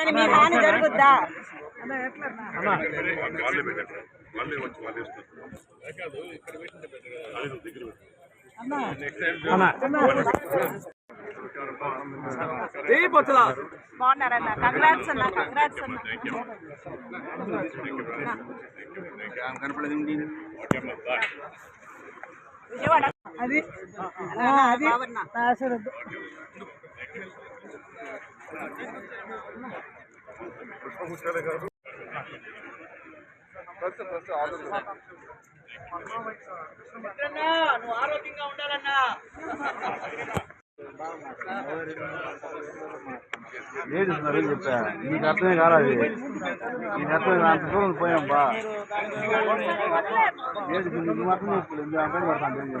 కానీ మీ హాని జరుగుద్దా. బాగున్నారన్న కంగ్రాట్స్ అన్న. కంగ్రాట్స్ అన్న? విజయవాడ? అది. అది. నువ్వు ఆరోగ్యంగా ఉండాలన్నా లేదు సరే చెప్పా నీకు అర్థమే కాలేదు అది అర్థమే అంత దూరం పోయాం బా లేదు నీకు మాత్రం చెప్పలేదు అంటే పడతాను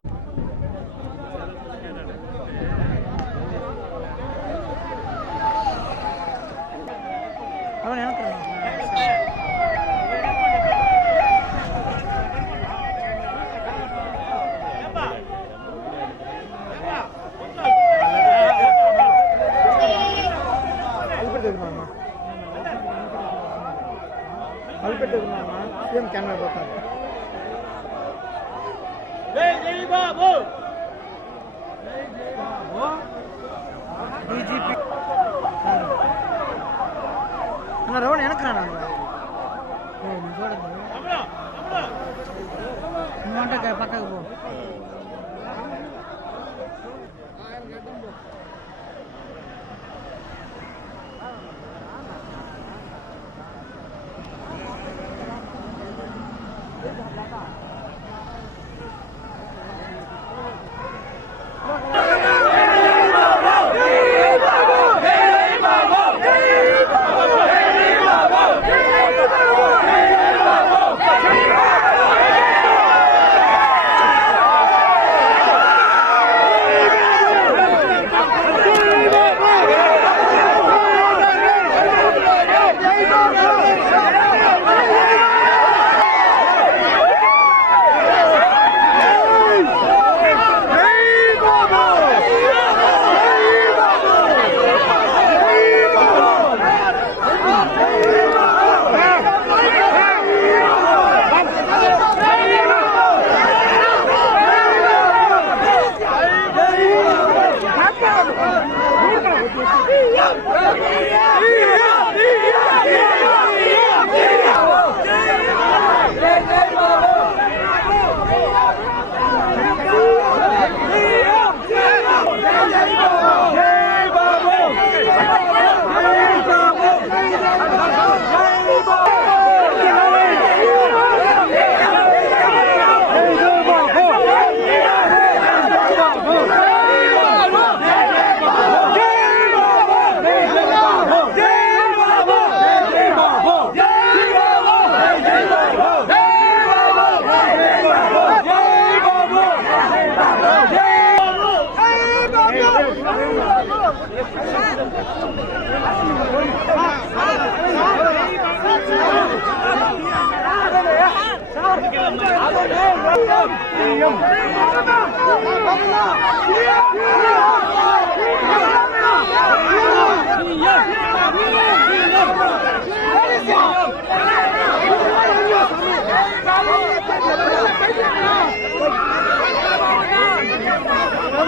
que é para.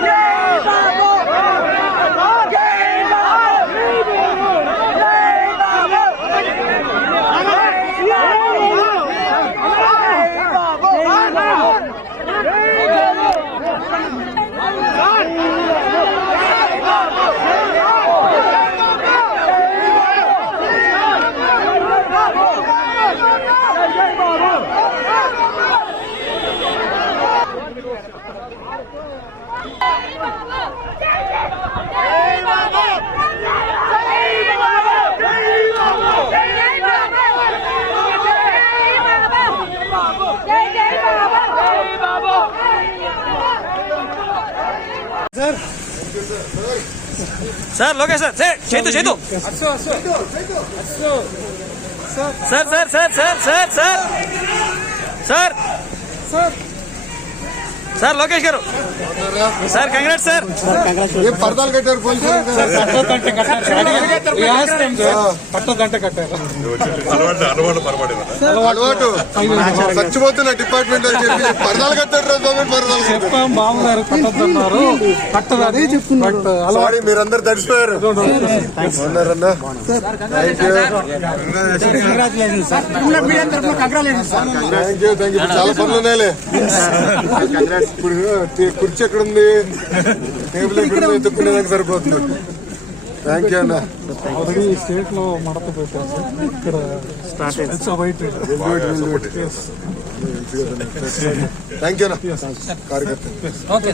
Yeah! Sir. Lokesh sir sir చేతు చేతు. Sir sir sir sir sir sir. Sir. Sir. Lokesh గారు. Sir congrats sir. ఏం పరదాలు కట్టారు పోలీసులు అలవాటు అలవాటు అలవాటు. చచ్చిపోతున్న డిపార్ట్మెంట్ చెప్పి పరదాలు కట్టారు రా స్వామి, పరదాలు. కట్టారు. బాగున్నారు కట్టొద్దన్నారు కట్టదని బట్ సారీ మీరందరు సార్ యూ చాలా పనులు ఉన్నాయిలే. ఇప్పుడు టీ- కుర్చీ ఎక్కడ ఉంది టేబుల్ ఎక్కడ ఉంది. ఎత్తుక్కునేదానికి సరిపోతుంది. థ్యాంక్ యూ అన్న. స్టేట్లో మడత పెట్టారు ఇక్కడ స్టార్ట్ థ్యాంక్ యూ అన్న. కార్యకర్త. ఓకే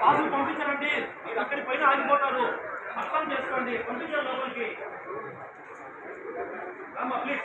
పాసులు పంపించారండి మీరు అక్కడి పైన ఆగిపోతారు. అర్థం చేసుకోండి. పంపించారు లోపలికి. రామ్మా ప్లీజ్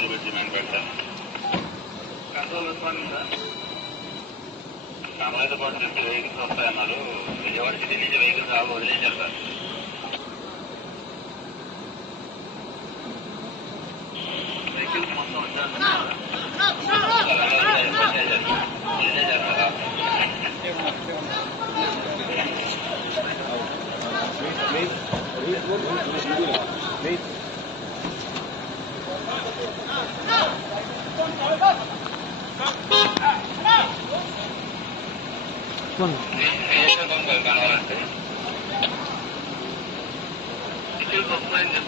ఫ్రమ్ బుడమేరు నేను కంట్రోల్ పాటు వెహికల్స్ వస్తాయన్నారు విజయవాడ సిటీ నుంచి వెహికల్స్ ఆగు వదిలేశారు సార్ వెహికల్స్ మొత్తం వచ్చారు వదిలేశారు కదా కావాలంటే